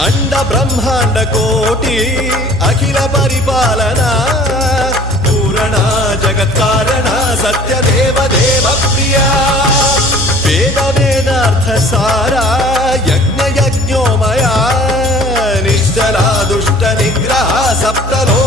अंड ब्रह्मांड कोटि अखिल परिपालना पूरणा जगत्कारणा सत्यदेव देव प्रिया वेद वेदार्थ सारा यज्ञ यज्ञोमया निश्चला दुष्ट निग्रह सप्तलो